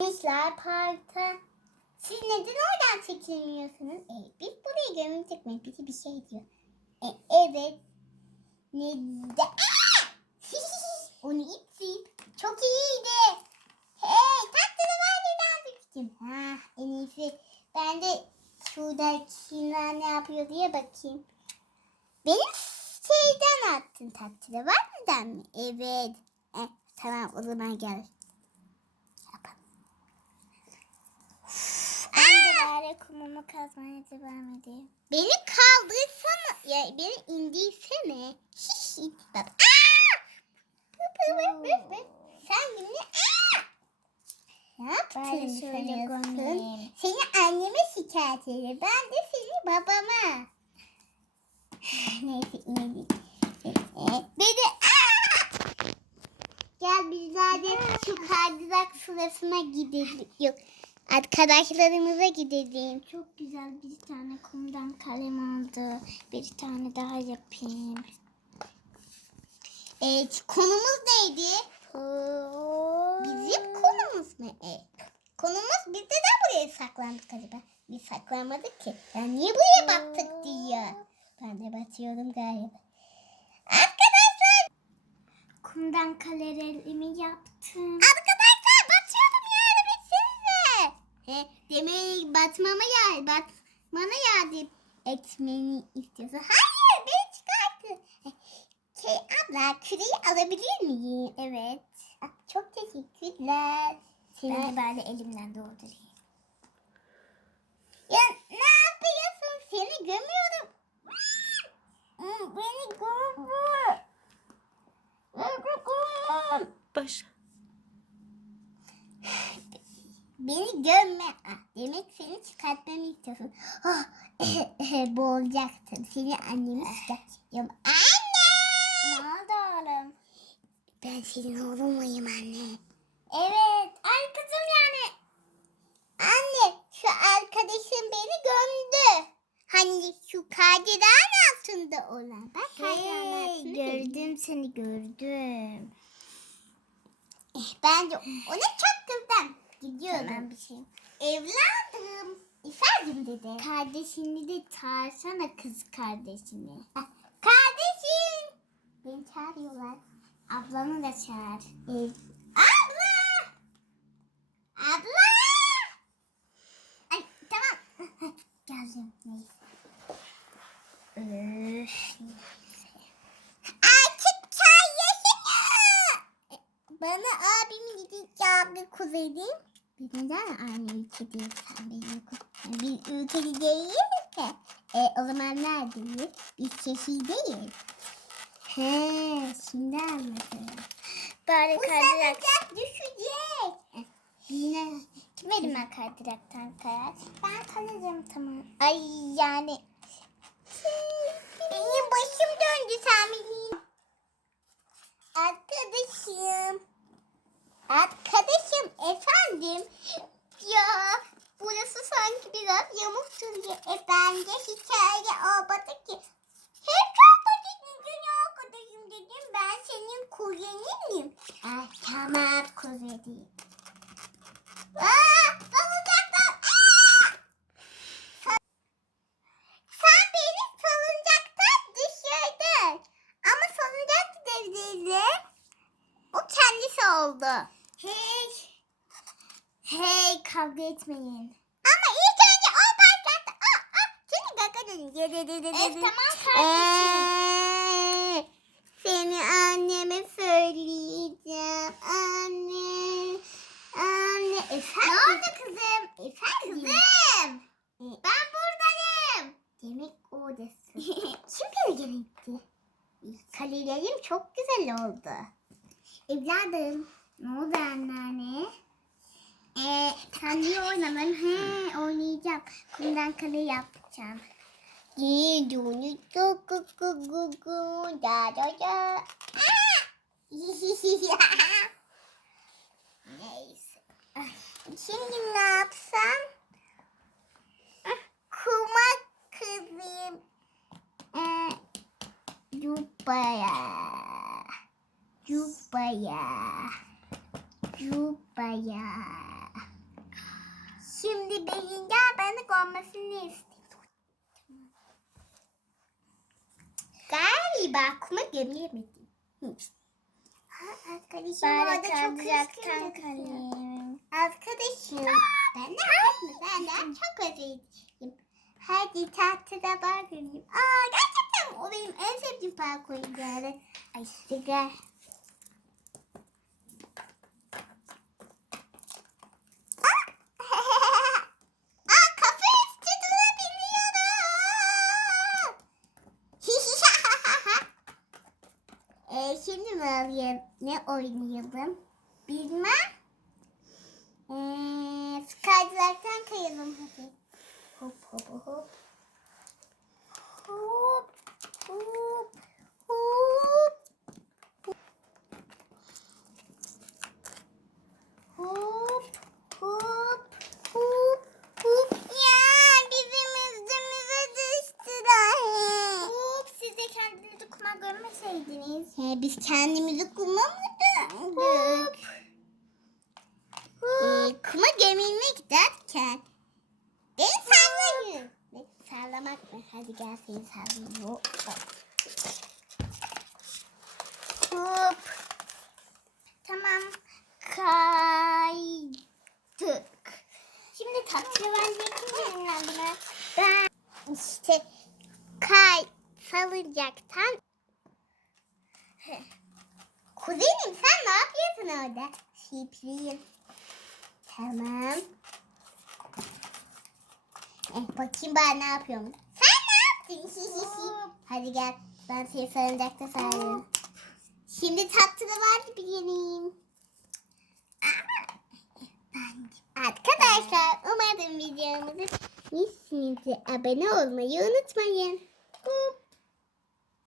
Gençler parkta. Siz neden oradan çekilmiyorsunuz? E, biz buraya gömülecek mi? Bizi bir şey diyor. E, evet. Neden? Onu itsin. Çok iyiydi. Hey tatlını var neden düştüm? Ha, en iyisi. Ben de şuradakiler ne yapıyor diye bakayım. Benim şeyden attın tatlıda var mıdan mı? Evet. Eh, tamam o zaman gel. Ben de bari kumumu kazmaya devam edeyim. Beni kaldırsana. Ya beni indirsene. Hiç it bak. Sen aa! Ne yaptın şöyle gömeyim. Seni anneme şikayet ederim. Ben de seni babama. Neyse inelim. Beni! Gel bizler de şu kaydırak sırasına gidelim. Yok. Arkadaşlarımıza gidelim. Çok güzel bir tane kumdan kalem aldı. Bir tane daha yapayım. Evet, konumuz neydi? Bizim konumuz mu? Evet. Konumuz biz neden buraya saklandık acaba? Biz saklanmadık ki. Ya niye buraya battık diyor. Ben de batıyorum galiba. Arkadaşlar, Kumdan kalerelimi yaptım. arkadaşlar He, demek batmama ya, batmana yardım etmeni istiyorsun. Hayır, beni çıkartın. He, Şey abla, küreği alabilir miyim? Evet. Ah, Çok teşekkürler. Seni Ben de elimden doldurayım. Ya ne yapıyorsun? Seni gömüyorum. Hmm, Beni gömüyor. Beni gömüyor. Baş. Beni gömme. Ah, demek seni çıkartmamı istiyorsun. Oh, boğulacaktın. Seni annemi çıkartıyorum. Anne! Ne oldu oğlum? Ben senin oğlun muyum anne? Evet. Ay kızım yani. Anne şu arkadaşım beni gömdü. Hani şu kaydıran altında olan. Bak altında gördüm. gördüm seni gördüm. Ben de ona çok kızdım. Gidiyorum. Tamam bir şey. Evladım. İferdim dedi. Kardeşini de çağırsana kız kardeşini. Kardeşim. Beni çağırıyorlar. Ablanı da çağır. Ev. Abla. Abla. Ay tamam. Geldim. Neyse. Artık çay yaşıyor. Bana abimin gideceği kuzenim. Biz neden aynı ülkedeyiz sen benim kuzenim? Biz ülkede değiliz ki. E, o zaman neredeyiz? Biz şehirdeyiz. He, şimdi anladım. Bari Bu kaydırak. salıncak düşecek. Yine verim ben kaydıraktan kayar. Ben kalırım tamam. Ay yani. Benim başım döndü Sami'nin. Arkadaşım. Arkadaşım efendim. Ya burası sanki biraz yamuk duruyor. E bence hikaye olmadı ki. Hep çok basit ya arkadaşım dedim. Ben senin kuzeninim. Ah tamam kuzenim. Aa, oldu. Hey. Hey kavga etmeyin. Ama ilk önce o başlattı. Aa, aa, seni kaka. Evet tamam kardeşim. Ee, seni anneme söyleyeceğim. Anne. Anne. Efendim? Ne oldu kızım? Efendim? Kızım. Ben buradayım. Demek oradasın. Kim gölgene gitti? Kalelerim çok güzel oldu. Evladım. Ne oldu anneanne? Ee, oynamadın? He, oynayacağım. Kumdan kale yapacağım. Giduni gu gu gu gu gu da da da. Neyse. Şimdi ne yapsam? Ah, Kuma kızım. Ee, yupaya. Yupaya. Yupaya. bebeğin gel ben de görmesini istiyorum. Galiba. Hı. Ha, Arkadaşım orada çok gözüküyor. kalem. Arkadaşım ben de haklı benden çok özledim. Hadi tahtada bakayım. Aa gerçekten o benim en sevdiğim park oyuncakları. Ay sigara. Aa! Aa kafe üstü durabiliyorum. ee, şimdi ne oynayalım? Bilmem. Ee, Skylark'tan kayalım hadi. Hop hop hop. Hop hop hop. Hop hop hop hop. Ya bizim üstümüze düştüler. Hop siz de kendinizi kuma görmeseydiniz. He, biz kendimizi kuma mı döndük? Ee, kuma gömülmek derken beni sallayın. Sallamak mı? Hadi gel seni sallayayım. Hop, hop. Tamam. Kaydık. Şimdi tatlı bence kim yayınlandı Ben işte kay salıncaktan Kuzenim sen ne yapıyorsun orada? Sürpriz. Tamam. Eh bakayım ben ne yapıyorum. Sen ne yaptın? Hadi gel ben seni salıncakta sarıyorum. Şimdi tatlı var bir yeneyim. Arkadaşlar umarım videomuzu beğenmişsinizdir. Abone olmayı unutmayın. Hop.